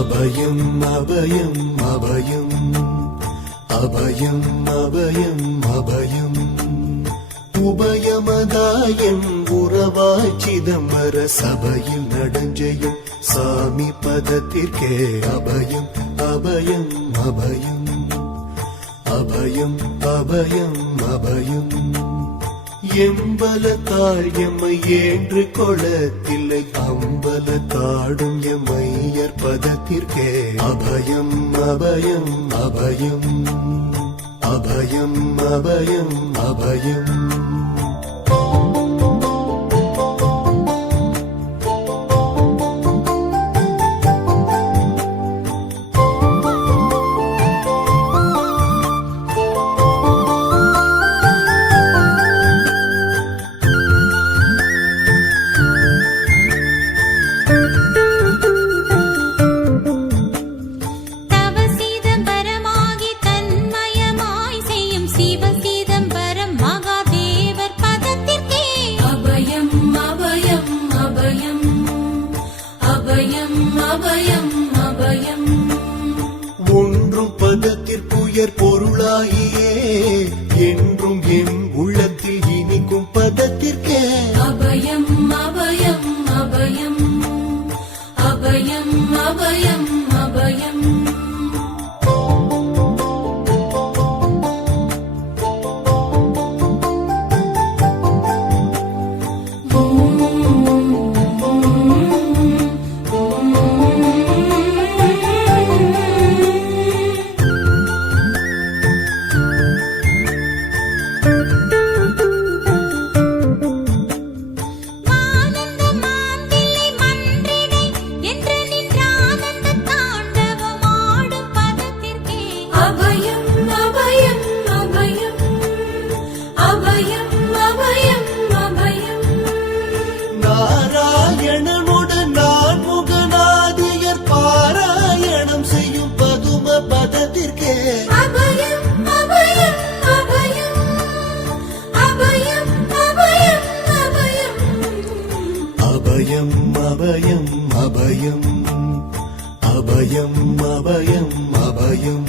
அபயம் அபயம் அபயம் அபயம் அபயம் அபயம் உபயமதாயம் உறவாய் சிதம்பர சபையில் நடஞ்செய்யும் சாமி பதத்திற்கே அபயம் அபயம் அபயம் அபயம் அபயம் அபயம் எம்பலத்தாள் எம்மை ஏன்று கொளத்தில்லை அம்பலத்தாடும் எம்மையர் பதத்திற்கே அபயம் அபயம் அபயம் அபயம் அபயம் அபயம் ஒன்றும் பதத்திற்குயர் பொருளாகியே என்றும் என் உள்ளத்தில் இனிக்கும் பதத்திற்கே அபயம் அபயம் அபயம் அபயம் அபயம் அபயம் நாராயணனுடன் நான் முகநாதியர் பாராயணம் செய்யும் பதும பதத்திற்கே அபயம் அபயம் அபயம் அபயம் அபயம் அபயம் அபயம் அபயம் அபயம் அபயம் அபயம் அபயம்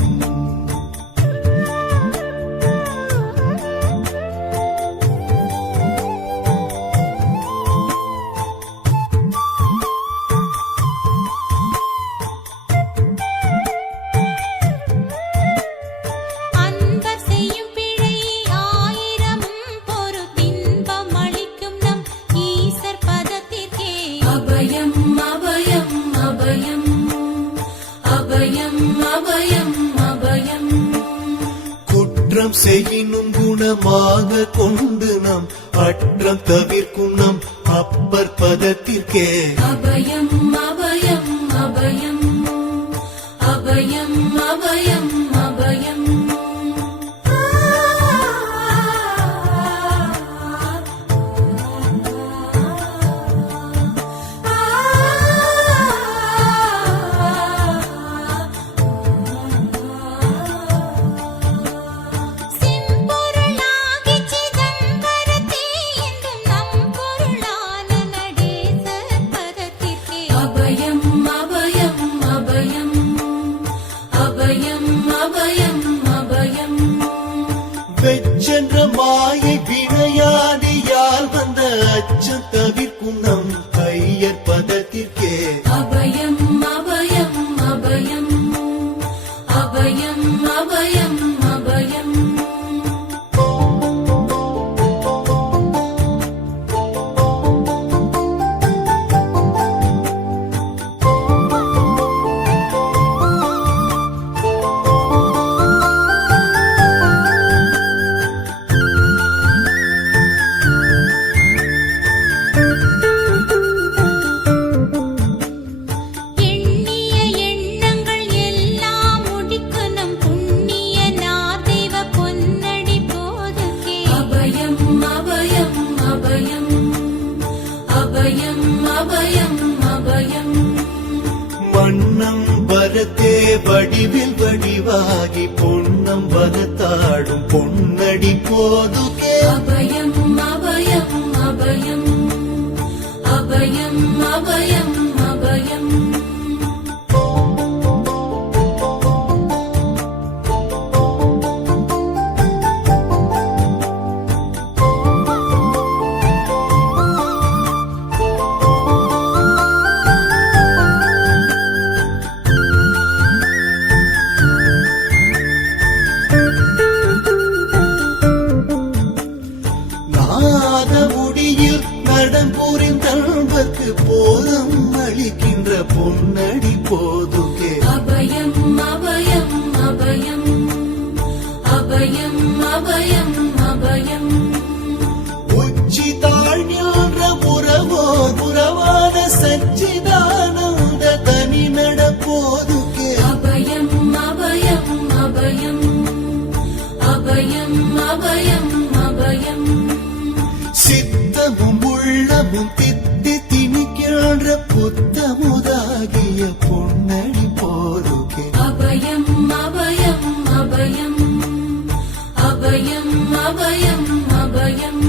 குற்றம் செய்யினும் குணமாக கொண்டு நாம் அற்றம் தவிர்க்கும் நம் அப்பர் பதத்திற்கே அபயம் அபயம் அபயம் அபயம் அபயம் அபயம் வெச்சென்ற மாயை வினையாடியால் வந்த அச்சம் தவிர்க்கும் நம் ஐயர் பதத்திற்கே அபயம் அபயம் அபயம் அபயம் அபயம் அபயம் மன்னம் வரத்தே வடிவில் வடிவாகி பொன்னம் வரத்தாடும் பொன்னடி போதுகே அபயம் அபயம் அபயம் அபயம் அபயம் அபயம் நாத முடியில் நடம் புரிந்தல்வர்க்கு போதம் அளிக்கின்ற பொன்னடி போதுகே அபயம் அபயம் அபயம் அபயம் அபயம் அபயம் உச்சி தாழ்நின்ற உறவோர் உறவான சச்சிதானந்த தனி நடப்போதுகே அபயம் அபயம் அபயம் அபயம் அபயம் அபயம் சித்தமும் உள்ளமும் தித்தி திணிக்கின்ற புத்தமுதாகிய பொன்னடி போதுகே அபயம் அபயம் அபயம் அபயம் அபயம் அபயம்